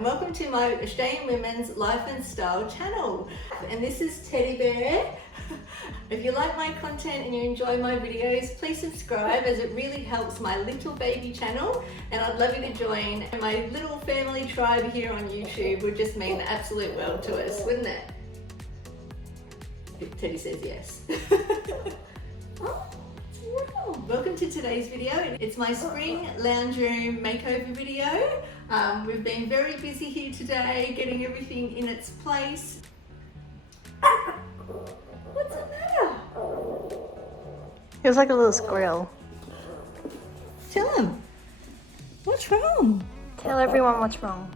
Welcome to my Australian Women's Life and Style channel. And this is Teddy Bear. If you like my content and you enjoy my videos, please subscribe as it really helps my little baby channel. And I'd love you to join my little family tribe here on YouTube. Would just mean the absolute world to us, wouldn't it? Teddy says yes. Welcome to today's video. It's my spring lounge room makeover video. We've been very busy here today, getting everything in its place. What's the matter? He was like a little squirrel. Tell him. What's wrong? Tell everyone what's wrong.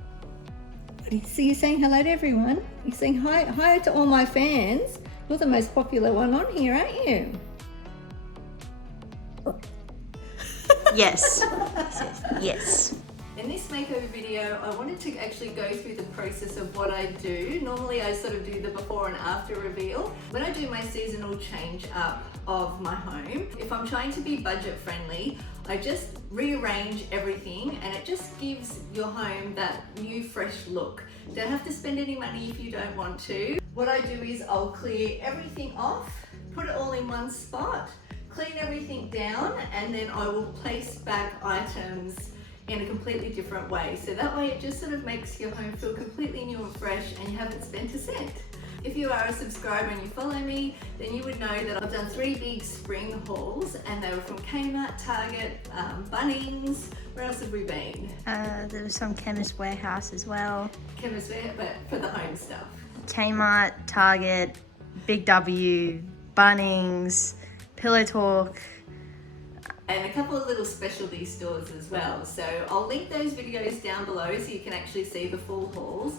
So you're saying hello to everyone? You're saying hi to all my fans. You're the most popular one on here, aren't you? Yes. Yes. In this makeover video, I wanted to actually go through the process of what I do. Normally I sort of do the before and after reveal. When I do my seasonal change up of my home, if I'm trying to be budget friendly, I just rearrange everything and it just gives your home that new fresh look. You don't have to spend any money if you don't want to. What I do is I'll clear everything off, put it all in one spot, clean everything down, and then I will place back items in a completely different way. So that way it just sort of makes your home feel completely new and fresh and you haven't spent a cent. If you are a subscriber and you follow me, then you would know that I've done 3 big spring hauls and they were from Kmart, Target, Bunnings. Where else have we been? There was some Chemist Warehouse as well. Chemist Warehouse, but for the home stuff. Kmart, Target, Big W, Bunnings, Pillow Talk. And a couple of little specialty stores as well. So I'll link those videos down below so you can actually see the full hauls.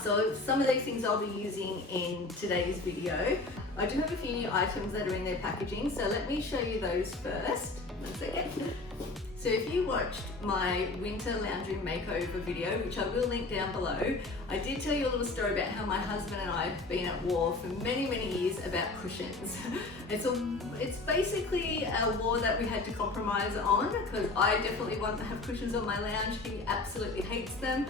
So some of these things I'll be using in today's video. I do have a few new items that are in their packaging, so let me show you those first. One second. So if you watched my winter lounge room makeover video, which I will link down below, I did tell you a little story about how my husband and I have been at war for many, many years about cushions. It's basically a war that we had to compromise on because I definitely want to have cushions on my lounge. He absolutely hates them.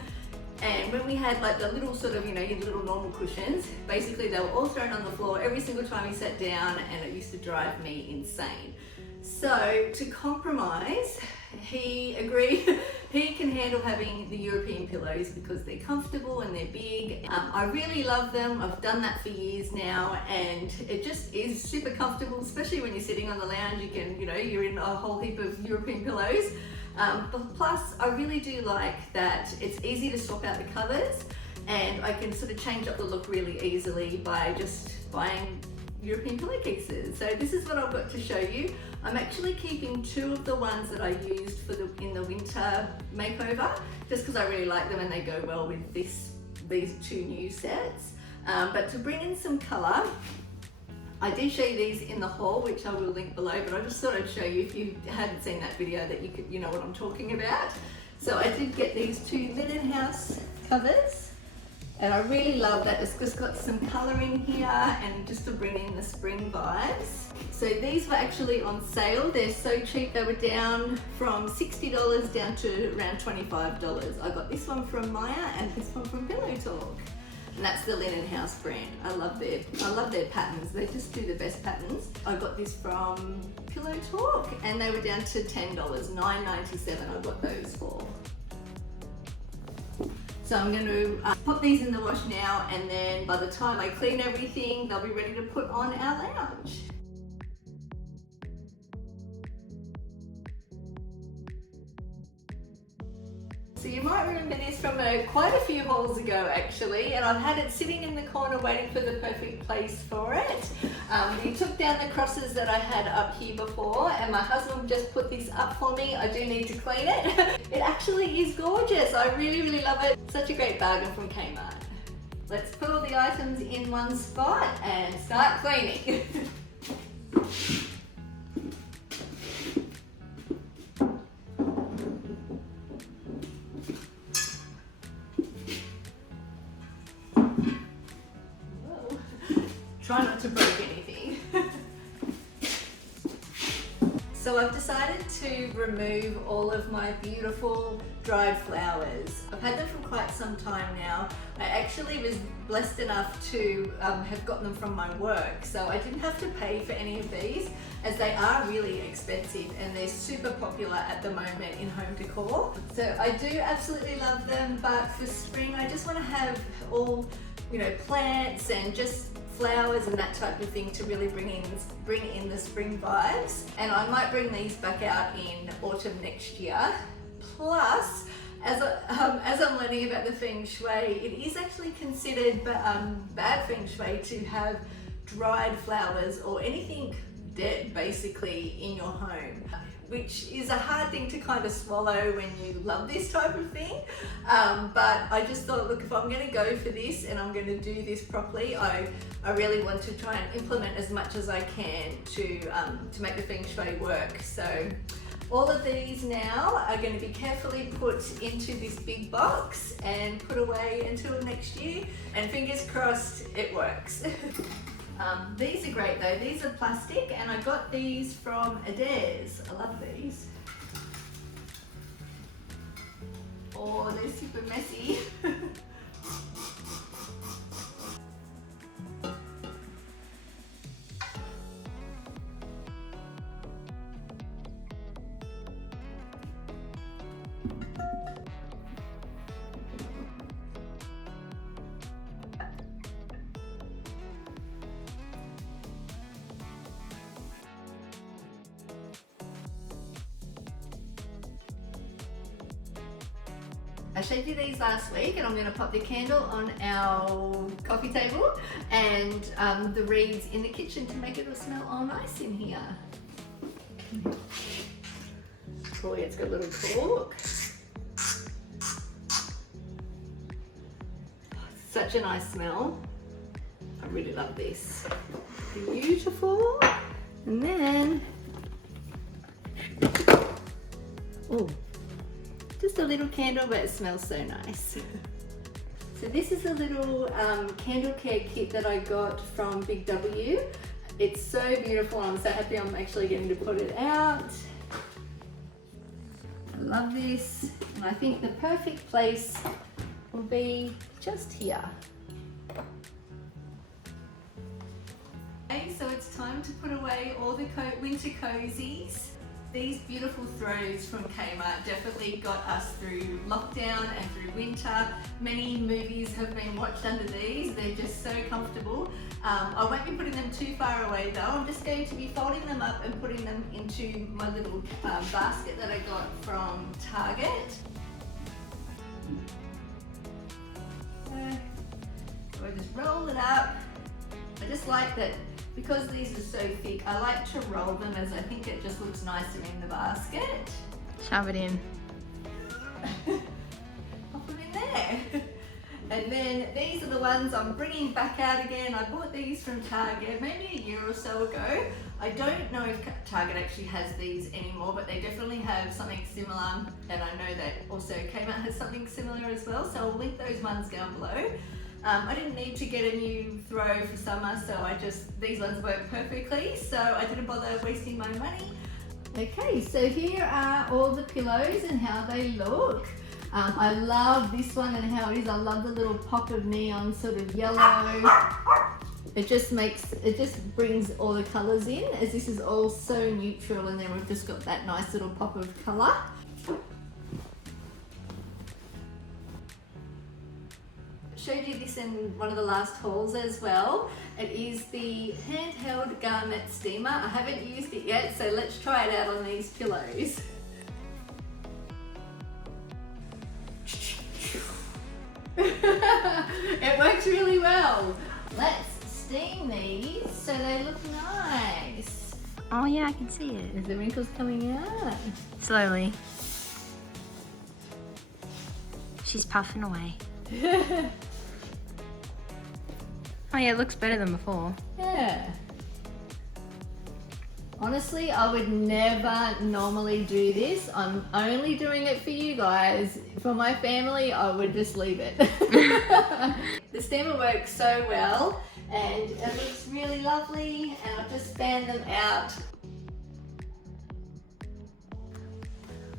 And when we had like the little sort of, you know, your little normal cushions, basically they were all thrown on the floor every single time he sat down and it used to drive me insane. So to compromise, he agreed he can handle having the European pillows because they're comfortable and they're big. I really love them. I've done that for years now and it just is super comfortable, especially when you're sitting on the lounge. You can, you know, you're in a whole heap of European pillows. But plus I really do like that it's easy to swap out the covers and I can sort of change up the look really easily by just buying European pillowcases. So this is what I've got to show you. I'm actually keeping 2 of the ones that I used for in the winter makeover, just because I really like them and they go well with these 2 new sets. But to bring in some colour, I did show you these in the haul, which I will link below, but I just thought I'd show you if you hadn't seen that video that you know what I'm talking about. So I did get these 2 linen house covers. And I really love that it's just got some colour in here and just to bring in the spring vibes. So these were actually on sale. They're so cheap. They were down from $60 down to around $25. I got this one from Maya and this one from Pillow Talk. And that's the Linen House brand. I love their patterns. They just do the best patterns. I got this from Pillow Talk and they were down to $10, $9.97 I got those for. So I'm going to put these in the wash now and then by the time I clean everything, they'll be ready to put on our lounge. So you might remember this from quite a few hauls ago actually, and I've had it sitting in the corner waiting for the perfect place for it. We took down the crosses that I had up here before and my husband just put this up for me. I do need to clean it. It actually is gorgeous. I really, really love it. Such a great bargain from Kmart. Let's put all the items in one spot and start cleaning. Try not to break anything. So I've decided to remove all of my beautiful dried flowers. I've had them for quite some time now. I actually was blessed enough to have gotten them from my work, so I didn't have to pay for any of these, as they are really expensive and they're super popular at the moment in home decor. So I do absolutely love them, but for spring I just want to have all, you know, plants and just flowers and that type of thing to really bring in the spring vibes. And I might bring these back out in autumn next year. Plus, as I'm learning about the Feng Shui, it is actually considered bad Feng Shui to have dried flowers or anything dead basically in your home, which is a hard thing to kind of swallow when you love this type of thing. But I just thought, look, if I'm going to go for this and I'm going to do this properly, I really want to try and implement as much as I can to make the Feng Shui work. So all of these now are going to be carefully put into this big box and put away until next year, and fingers crossed it works. These are great though. These are plastic and I got these from Adairs. I love these. Oh, they're super messy. I showed you these last week, and I'm going to pop the candle on our coffee table and the reeds in the kitchen to make it all smell all nice in here. Oh yeah, it's got a little cork. Such a nice smell. I really love this. Beautiful. And then, oh, just a little candle, but it smells so nice. So this is a little candle care kit that I got from Big W. It's so beautiful. I'm so happy I'm actually getting to put it out. I love this, and I think the perfect place will be just here. Okay, so it's time to put away all the winter cozies. These beautiful throws from Kmart definitely got us through lockdown and through winter. Many movies have been watched under these. They're just so comfortable. I won't be putting them too far away though. I'm just going to be folding them up and putting them into my little basket that I got from Target. So I just roll it up. I just like that. Because these are so thick, I like to roll them, as I think it just looks nicer in the basket. Shove it in. Pop them in there. And then these are the ones I'm bringing back out again. I bought these from Target maybe a year or so ago. I don't know if Target actually has these anymore, but they definitely have something similar. And I know that also Kmart has something similar as well, so I'll link those ones down below. I didn't need to get a new throw for summer, so these ones work perfectly, so I didn't bother wasting my money. Okay, so here are all the pillows and how they look. I love this one and how it is. I love the little pop of neon sort of yellow. It just brings all the colours in, as this is all so neutral, and then we've just got that nice little pop of colour. Showed you this in one of the last hauls as well. It is the handheld garment steamer. I haven't used it yet, so let's try it out on these pillows. It works really well. Let's steam these so they look nice. Oh yeah, I can see it. Is the wrinkles coming out? Slowly. She's puffing away. Oh yeah, it looks better than before. Yeah. Honestly, I would never normally do this. I'm only doing it for you guys. For my family, I would just leave it. The steamer works so well, and it looks really lovely, and I've just fanned them out.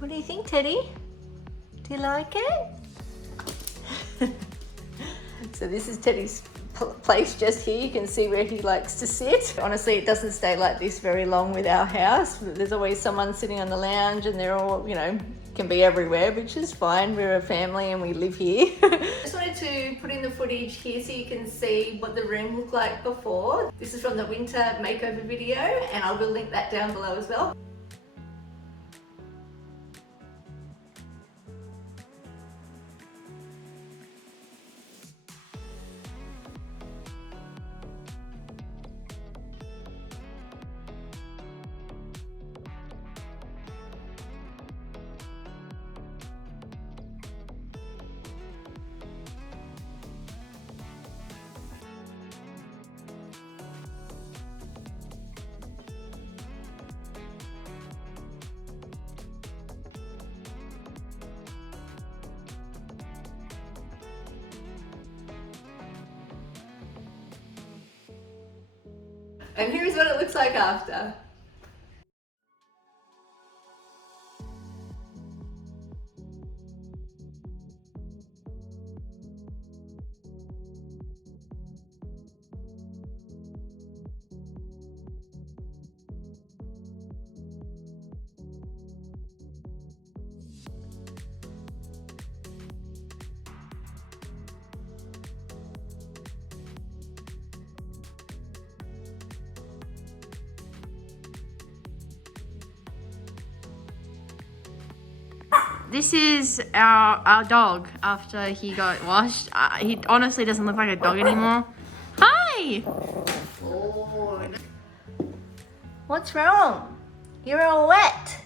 What do you think, Teddy? Do you like it? So this is Teddy's place just here. You can see where he likes to sit. Honestly, it doesn't stay like this very long with our house. There's always someone sitting on the lounge and they're all, you know, can be everywhere, which is fine. We're a family and we live here. Just wanted to put in the footage here so you can see what the room looked like before. This is from the winter makeover video and I will link that down below as well. And here's what it looks like after. This is our dog after he got washed. He honestly doesn't look like a dog anymore. Hi! Oh. What's wrong? You're all wet.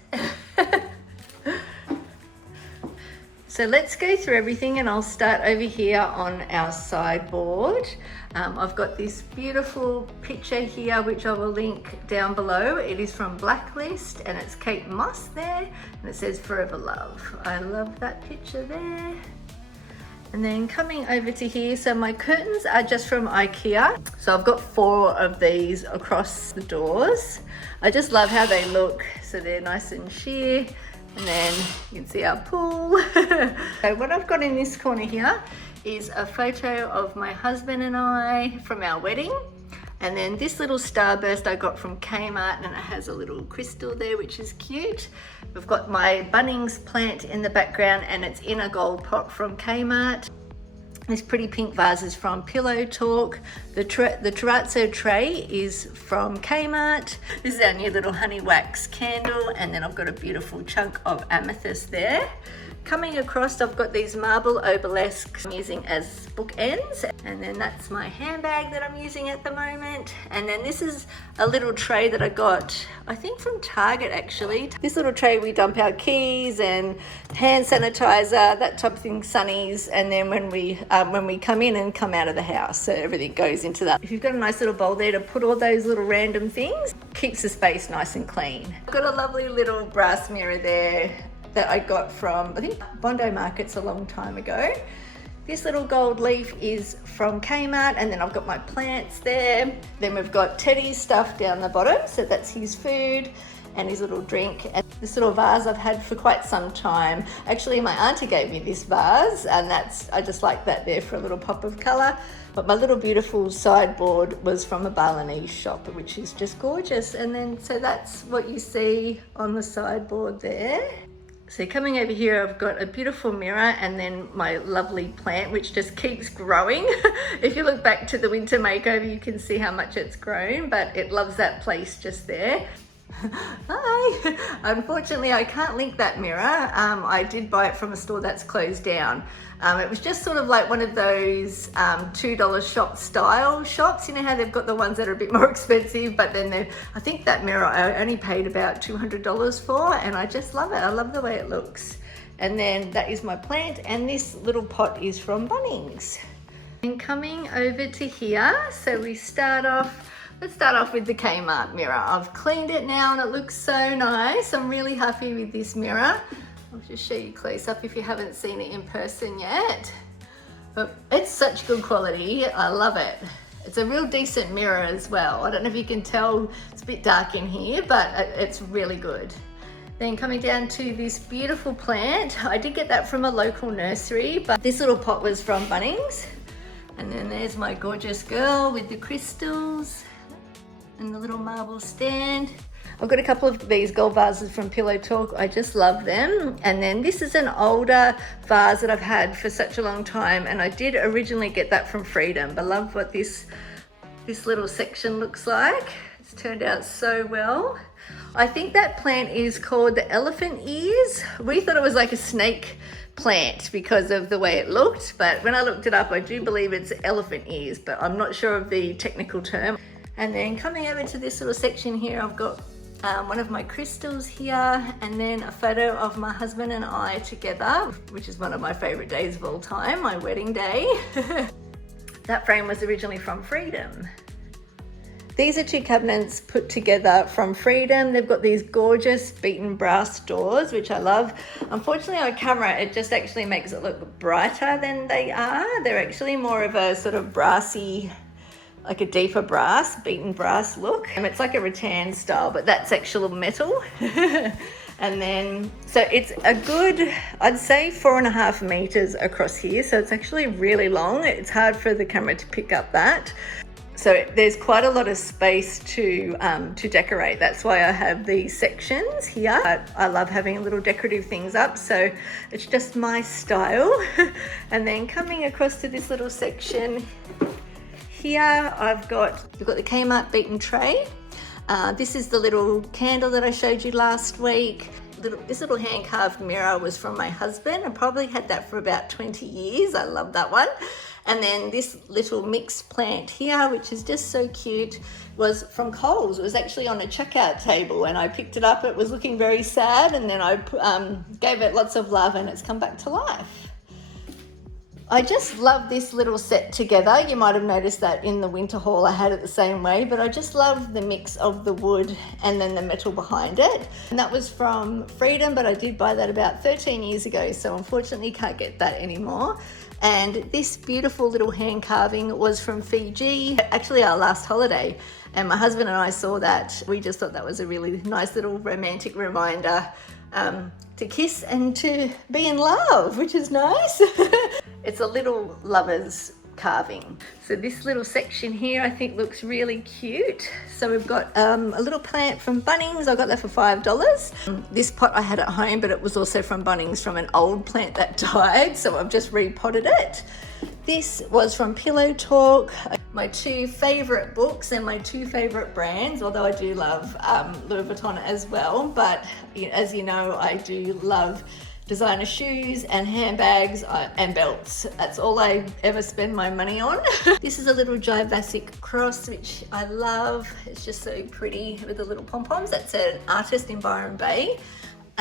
So let's go through everything and I'll start over here on our sideboard. I've got this beautiful picture here which I will link down below. It is from Blacklist and it's Kate Moss there and it says Forever Love. I love that picture there. And then coming over to here, so my curtains are just from IKEA. So I've got 4 of these across the doors. I just love how they look. So they're nice and sheer. And then you can see our pool. So what I've got in this corner here is a photo of my husband and I from our wedding. And then this little starburst I got from Kmart and it has a little crystal there, which is cute. We've got my Bunnings plant in the background and it's in a gold pot from Kmart. This pretty pink vase is from Pillow Talk. The terrazzo tray is from Kmart. This is our new little honey wax candle and then I've got a beautiful chunk of amethyst there. Coming across, I've got these marble obelisks I'm using as bookends. And then that's my handbag that I'm using at the moment. And then this is a little tray that I got, I think from Target actually. This little tray we dump our keys and hand sanitizer, that type of thing, sunnies. And then when we come in and come out of the house, so everything goes into that. If you've got a nice little bowl there to put all those little random things, keeps the space nice and clean. I've got a lovely little brass mirror there that I got from, I think, Bondi Markets a long time ago. This little gold leaf is from Kmart and then I've got my plants there. Then we've got Teddy's stuff down the bottom, so that's his food and his little drink. And this little vase I've had for quite some time. Actually, my auntie gave me this vase and I just like that there for a little pop of colour. But my little beautiful sideboard was from a Balinese shop, which is just gorgeous. And then, so that's what you see on the sideboard there. So coming over here, I've got a beautiful mirror and then my lovely plant, which just keeps growing. If you look back to the winter makeover, you can see how much it's grown, but it loves that place just there. Hi! Unfortunately, I can't link that mirror. I did buy it from a store that's closed down. It was just sort of like one of those $2 shop style shops. You know how they've got the ones that are a bit more expensive, but then I think that mirror I only paid about $200 for, and I just love it. I love the way it looks. And then that is my plant, and this little pot is from Bunnings. And coming over to here, so let's start off with the Kmart mirror. I've cleaned it now and it looks so nice. I'm really happy with this mirror. I'll just show you close up if you haven't seen it in person yet. But it's such good quality, I love it. It's a real decent mirror as well. I don't know if you can tell, it's a bit dark in here, but it's really good. Then coming down to this beautiful plant. I did get that from a local nursery, but this little pot was from Bunnings. And then there's my gorgeous girl with the crystals and the little marble stand. I've got a couple of these gold vases from Pillow Talk. I just love them. And then this is an older vase that I've had for such a long time, and I did originally get that from Freedom, but I love what this little section looks like. It's turned out so well. I think that plant is called the elephant ears. We thought it was like a snake plant because of the way it looked, but when I looked it up, I do believe it's elephant ears, but I'm not sure of the technical term. And then coming over to this little section here, I've got one of my crystals here, and then a photo of my husband and I together, which is one of my favorite days of all time, my wedding day. That frame was originally from Freedom. These are two cabinets put together from Freedom. They've got these gorgeous beaten brass doors, which I love. Unfortunately on camera, it just actually makes it look brighter than they are. They're actually more of a sort of brassy, like a deeper brass, beaten brass look. And it's like a rattan style, but that's actual metal. And then, so it's a good, I'd say 4.5 meters across here. So it's actually really long. It's hard for the camera to pick up that. So there's quite a lot of space to decorate. That's why I have these sections here. I love having little decorative things up, so it's just my style. And then coming across to this little section here, we've got the Kmart beaten tray. This is the little candle that I showed you last week. This little hand carved mirror was from my husband. I probably had that for about 20 years. I love that one. And then this little mixed plant here, which is just so cute, was from Coles. It was actually on a checkout table and I picked it up. It was looking very sad, and then I gave it lots of love and it's come back to life. I just love this little set together. You might have noticed that in the winter haul I had it the same way, but I just love the mix of the wood and then the metal behind it. And that was from Freedom, but I did buy that about 13 years ago, so unfortunately can't get that anymore. And this beautiful little hand carving was from Fiji, actually our last holiday. And my husband and I saw that. We just thought that was a really nice little romantic reminder to kiss and to be in love, which is nice. It's a little lover's carving. So this little section here I think looks really cute. So we've got a little plant from Bunnings. I got that for $5. This pot I had at home, but it was also from Bunnings from an old plant that died, so I've just repotted it. This was from Pillow Talk. My two favorite books and my two favorite brands, although I do love Louis Vuitton as well, but as you know, I do love designer shoes and handbags and belts. That's all I ever spend my money on. This is a little Jivasic cross, which I love. It's just so pretty with the little pom-poms. That's an artist in Byron Bay.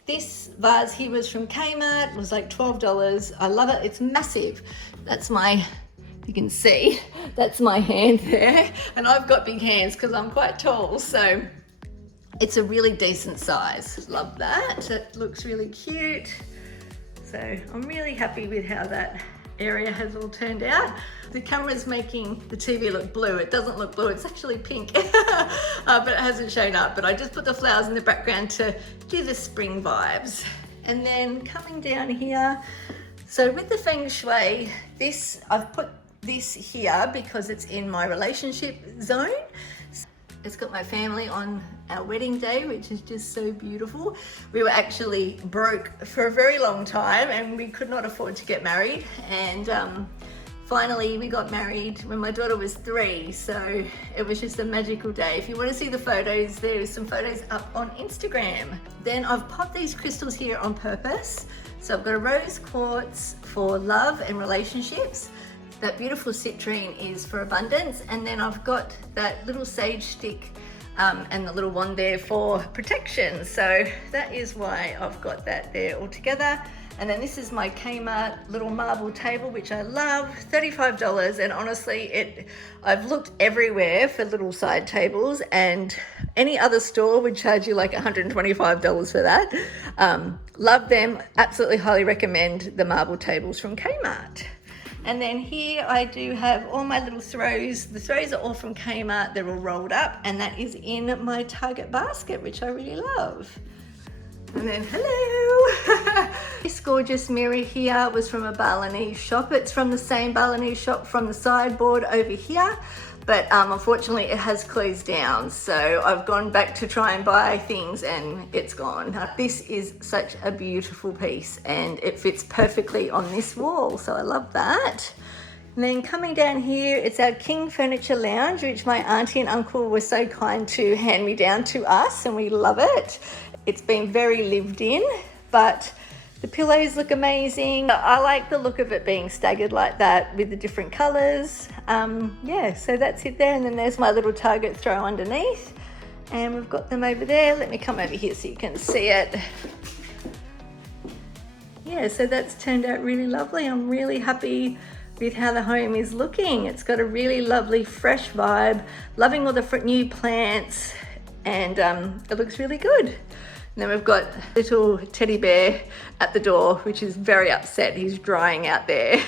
This vase here was from Kmart. It was like $12. I love it. It's massive. That's my, you can see, that's my hand there. And I've got big hands because I'm quite tall. So it's a really decent size. Love that. It looks really cute. So I'm really happy with how that area has all turned out. The camera's making the TV look blue. It doesn't look blue, it's actually pink, but it hasn't shown up. But I just put the flowers in the background to do the spring vibes. And then coming down here, so with the Feng Shui, I've put this here because it's in my relationship zone. It's got my family on our wedding day, which is just so beautiful. We were actually broke for a very long time and we could not afford to get married. And finally we got married when my daughter was 3. So it was just a magical day. If you want to see the photos, there's some photos up on Instagram. Then I've popped these crystals here on purpose. So I've got a rose quartz for love and relationships. That beautiful citrine is for abundance, and then I've got that little sage stick and the little wand there for protection. So that is why I've got that there all together. And then this is my Kmart little marble table, which I love, $35. And honestly, I've looked everywhere for little side tables, and any other store would charge you like $125 for that. Love them, absolutely highly recommend the marble tables from Kmart. And then here I do have all my little throws. The throws are all from Kmart. They're all rolled up, and that is in my Target basket, which I really love. And then hello. This gorgeous mirror here was from a Balinese shop. It's from the same Balinese shop from the sideboard over here, but unfortunately it has closed down. So I've gone back to try and buy things and it's gone. This is such a beautiful piece and it fits perfectly on this wall. So I love that. And then coming down here, it's our King Furniture Lounge, which my auntie and uncle were so kind to hand me down to us, and we love it. It's been very lived in, but the pillows look amazing. I like the look of it being staggered like that with the different colours. Yeah, so that's it there. And then there's my little Target throw underneath. And we've got them over there. Let me come over here so you can see it. Yeah, so that's turned out really lovely. I'm really happy with how the home is looking. It's got a really lovely fresh vibe, loving all the new plants, and it looks really good. And then we've got little teddy bear at the door, which is very upset. He's drying out there.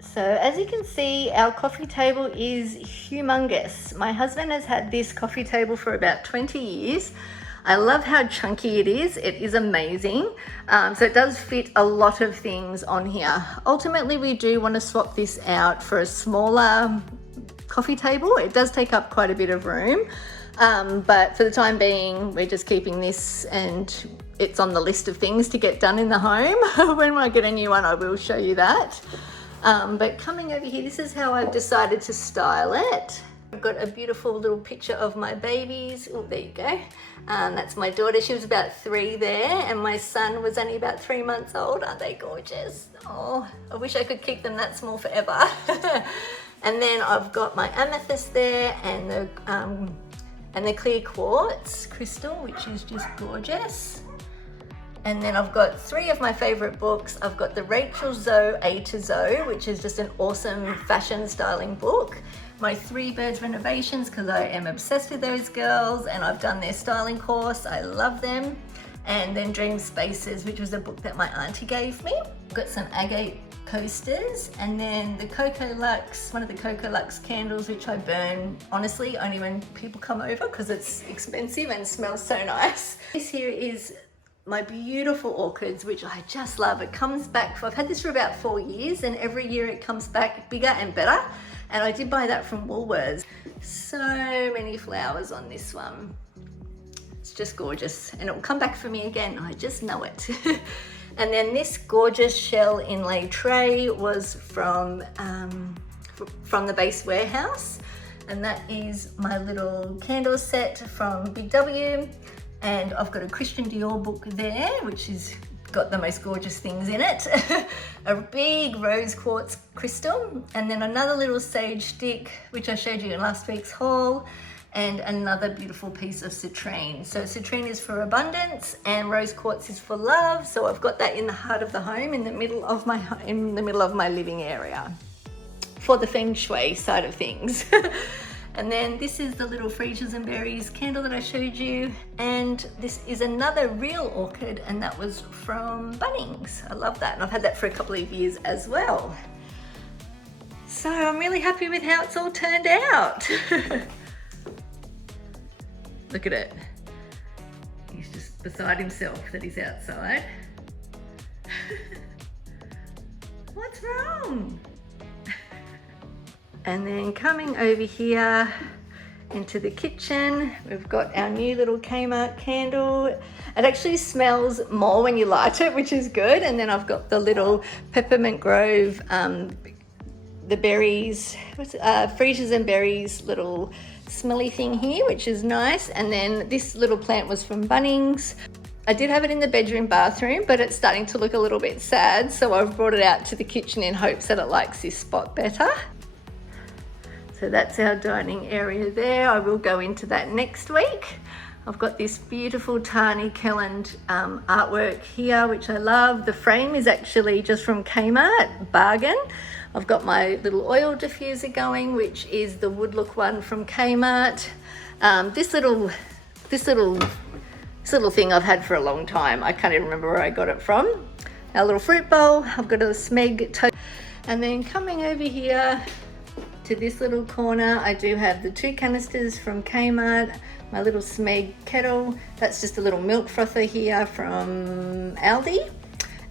So as you can see, our coffee table is humongous. My husband has had this coffee table for about 20 years. I love how chunky it is. It is amazing. So it does fit a lot of things on here. Ultimately, we do want to swap this out for a smaller coffee table. It does take up quite a bit of room. But for the time being, we're just keeping this, and it's on the list of things to get done in the home. When I get a new one, I will show you that. But coming over here, this is how I've decided to style it. I've got a beautiful little picture of my babies. Oh, there you go. That's my daughter. She was about 3 there, and my son was only about 3 months old. Aren't they gorgeous? Oh, I wish I could keep them that small forever. And then I've got my amethyst there, and the clear quartz crystal, which is just gorgeous. And then I've got 3 of my favorite books. I've got the Rachel Zoe A to Zoe, which is just an awesome fashion styling book. My 3 Birds renovations, because I am obsessed with those girls and I've done their styling course. I love them. And then Dream Spaces, which was a book that my auntie gave me. I've got some agate coasters, and then the Cocoa Lux, one of the Cocoa Lux candles, which I burn honestly only when people come over because it's expensive and smells so nice. This here is my beautiful orchids, which I just love. It comes back, I've had this for about 4 years, and every year it comes back bigger and better. And I did buy that from Woolworths. So many flowers on this one. It's just gorgeous, and it will come back for me again. I just know it. And then this gorgeous shell inlay tray was from the Base Warehouse, and that is my little candle set from Big W. And I've got a Christian Dior book there, which is got the most gorgeous things in it. A big rose quartz crystal, and then another little sage stick, which I showed you in last week's haul, and another beautiful piece of citrine. So citrine is for abundance and rose quartz is for love. So I've got that in the heart of the home, in the middle of my living area, for the Feng Shui side of things. And then this is the little Freesias and Berries candle that I showed you. And this is another real orchid, and that was from Bunnings. I love that, and I've had that for a couple of years as well. So I'm really happy with how it's all turned out. Look at it. He's just beside himself that he's outside. What's wrong? And then coming over here into the kitchen, we've got our new little Kmart candle. It actually smells more when you light it, which is good. And then I've got the little Peppermint Grove, the berries, Freesias and Berries little smelly thing here, which is nice. And then this little plant was from Bunnings. I did have it in the bedroom bathroom, but it's starting to look a little bit sad. So I've brought it out to the kitchen in hopes that it likes this spot better. So that's our dining area there. I will go into that next week. I've got this beautiful Tani Kelland artwork here, which I love. The frame is actually just from Kmart, bargain. I've got my little oil diffuser going, which is the wood look one from Kmart. This little thing I've had for a long time. I can't even remember where I got it from. Our little fruit bowl. I've got a Smeg tote. And then coming over here, to this little corner, I do have the 2 canisters from Kmart, my little Smeg kettle. That's just a little milk frother here from Aldi.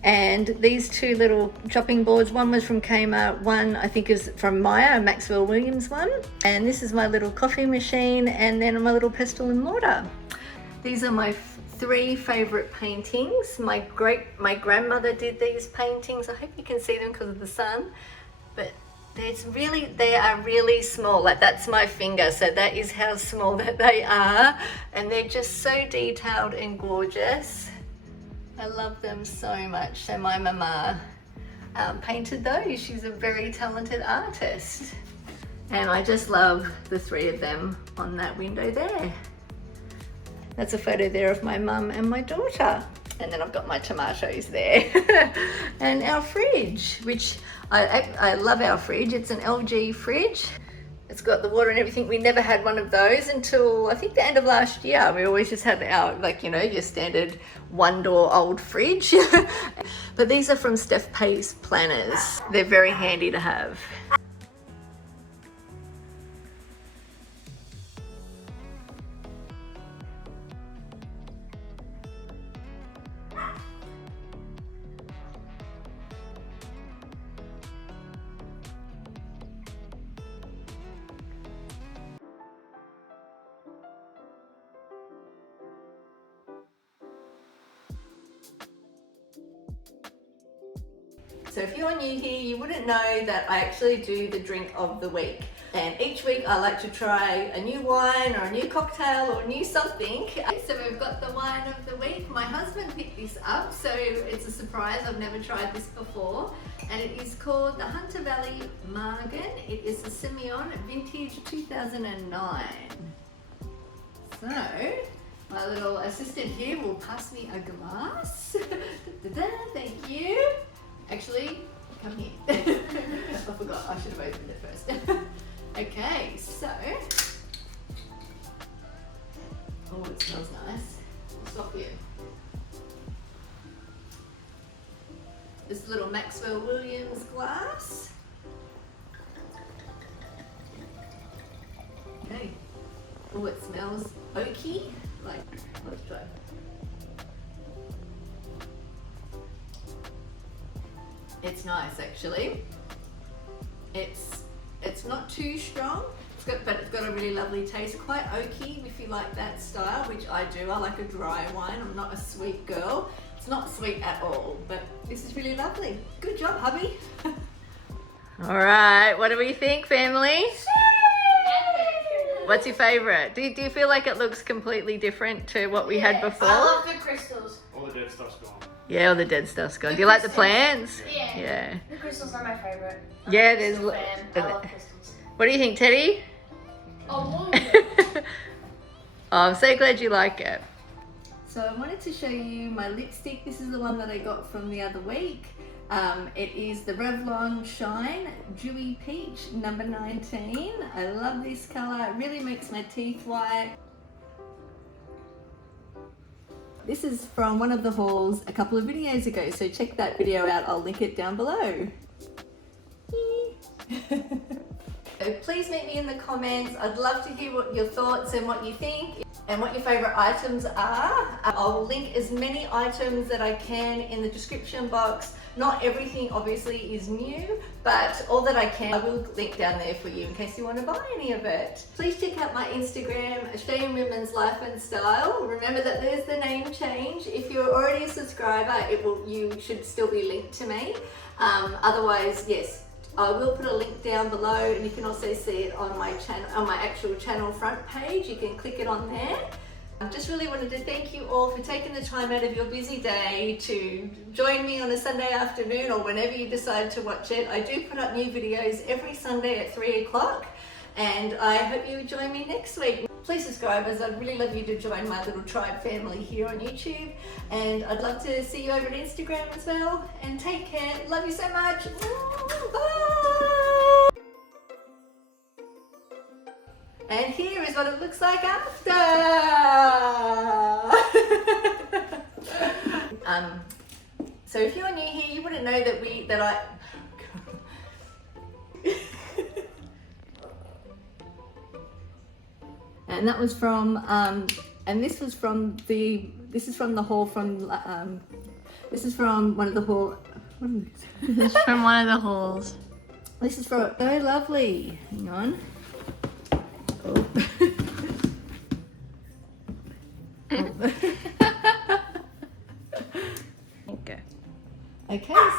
And these 2 little chopping boards, one was from Kmart, one I think is from Maya, a Maxwell Williams one. And this is my little coffee machine, and then my little pestle and mortar. These are my 3 favorite paintings. My grandmother did these paintings. I hope you can see them because of the sun, but they are really small. Like, that's my finger, so that is how small that they are, and they're just so detailed and gorgeous. I love them so much. So my mama painted those. She's a very talented artist, and I just love the 3 of them on that window there. That's a photo there of my mum and my daughter. And then I've got my tomatoes there. And our fridge, which I love our fridge. It's an LG fridge. It's got the water and everything. We never had one of those until I think the end of last year. We always just had our, like, you know, your standard 1-door old fridge. But these are from Steph Pace planners. They're very handy to have. So if you're new here, you wouldn't know that I actually do the drink of the week. And each week I like to try a new wine or a new cocktail or new something. So we've got the wine of the week. My husband picked this up, so it's a surprise. I've never tried this before. And it is called the Hunter Valley Margan. It is a Simeon Vintage 2009. So my little assistant here will pass me a glass. Thank you. Actually, come here. I forgot, I should have opened it first. Okay, so. Oh, it smells nice. Stop here. This little Maxwell Williams glass. Okay. Oh, it smells oaky. Like, let's try. It's nice, actually. It's not too strong, but it's got a really lovely taste. Quite oaky if you like that style, which I do. I like a dry wine. I'm not a sweet girl. It's not sweet at all, but this is really lovely. Good job, hubby. All right, what do we think, family? What's your favorite? Do you feel like it looks completely different to what we had before? I love the crystals. All the dead stuff's gone. Yeah, all the dead stuff's gone. Do you like the plants? Yeah. Yeah. The crystals are my favorite. Yeah, there's. I love crystals. What do you think, Teddy? Oh, Oh, I'm so glad you like it. So I wanted to show you my lipstick. This is the one that I got from the other week. It is the Revlon Shine Dewy Peach number 19. I love this color. It really makes my teeth white. This is from one of the hauls a couple of videos ago, so check that video out. I'll link it down below. Please meet me in the comments. I'd love to hear what your thoughts and what you think and what your favorite items are. I'll link as many items that I can in the description box. Not everything obviously is new, but all that I can, I will link down there for you in case you want to buy any of it. Please check out my Instagram, Australian Women's Life and Style. Remember that there's the name change. If you're already a subscriber, you should still be linked to me. Otherwise, yes, I will put a link down below, and you can also see it on my channel, on my actual channel front page. You can click it on there. I just really wanted to thank you all for taking the time out of your busy day to join me on a Sunday afternoon or whenever you decide to watch it. I do put up new videos every Sunday at 3 o'clock, and I hope you join me next week. Please subscribe, as I'd really love you to join my little tribe family here on YouTube, and I'd love to see you over at Instagram as well. And take care. Love you so much. Bye. And here is what it looks like after. So if you're new here, you wouldn't know that And that was from, and this is from the haul from, this is from one of the haul, what is this? This is from one of the hauls. This is for, oh lovely, hang on. Oh. Okay. Okay,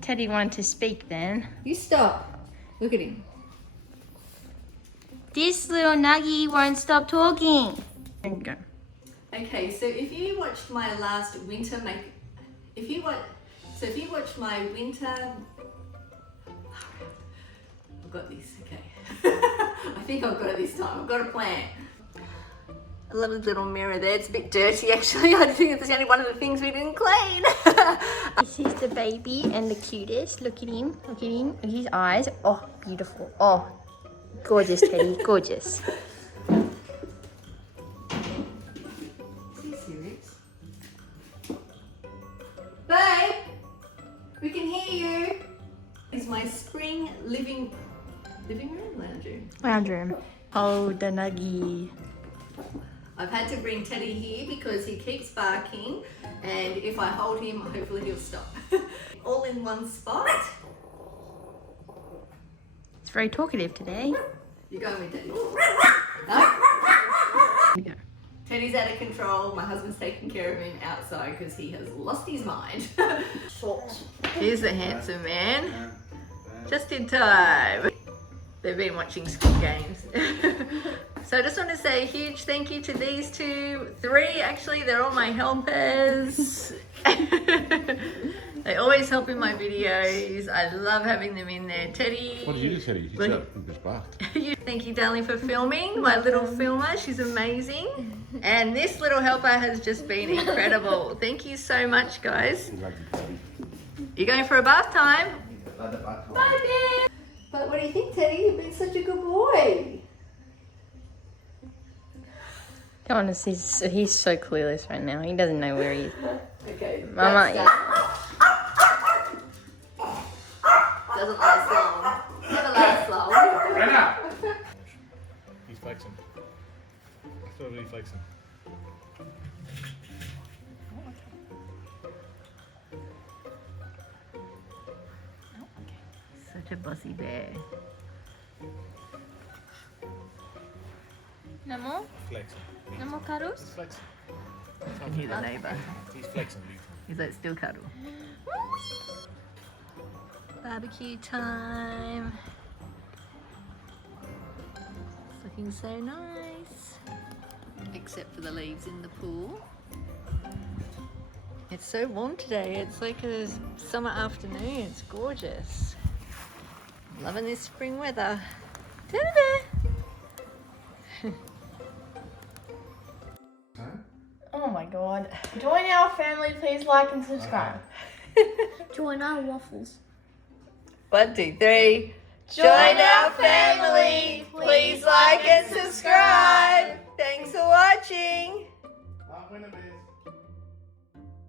Teddy wanted to speak then. you stop. Look at him. This little nuggy won't stop talking. Okay. Okay, so if you watched my last winter if you watched my winter, I've got this, okay. I think I've got it this time, I've got a plan. I love the little mirror there, it's a bit dirty actually. I think it's only one of the things we didn't clean. This is the baby and the cutest. Look at him. Look at him. Look at his eyes. Oh, beautiful. Oh, gorgeous, Teddy. Gorgeous. Is he serious? Babe, we can hear you. It's my spring living room, lounge room. Lounge room. Oh, the nuggy. I've had to bring Teddy here because he keeps barking, and if I hold him, hopefully he'll stop. All in one spot. It's very talkative today. You're going with Teddy. No? Okay. Teddy's out of control. My husband's taking care of him outside because he has lost his mind. Shorts. Here's the handsome man. Just in time. They've been watching Squid Games. So I just want to say a huge thank you to these three actually, they're all my helpers. They always help in my videos. I love having them in there. Teddy. What did you do, Teddy? He's out. He just barked. Thank you, darling, for filming. My little filmer, she's amazing. And this little helper has just been incredible. Thank you so much, guys. He liked it, Teddy. You're going for a bath time? Bye, Ben. But what do you think, Teddy? You've been such a good boy. Come on, he's so clueless right now. He doesn't know where he is. Okay. Mama, Doesn't last long. Never lasts long. Right now! He's flexing. He's totally flexing. Such a bossy bear. No more? Flexing. No more cuddles? He's flexing. I can hear the neighbour. He's flexing, big time. He's like, still cuddle. Barbecue time. It's looking so nice. Except for the leaves in the pool. It's so warm today. It's like a summer afternoon. It's gorgeous. Loving this spring weather. Teddy bear. Oh my god. Join our family, please like and subscribe. Join our waffles. 1, 2, 3. Join our family. Please like and subscribe. Thanks for watching. Not when a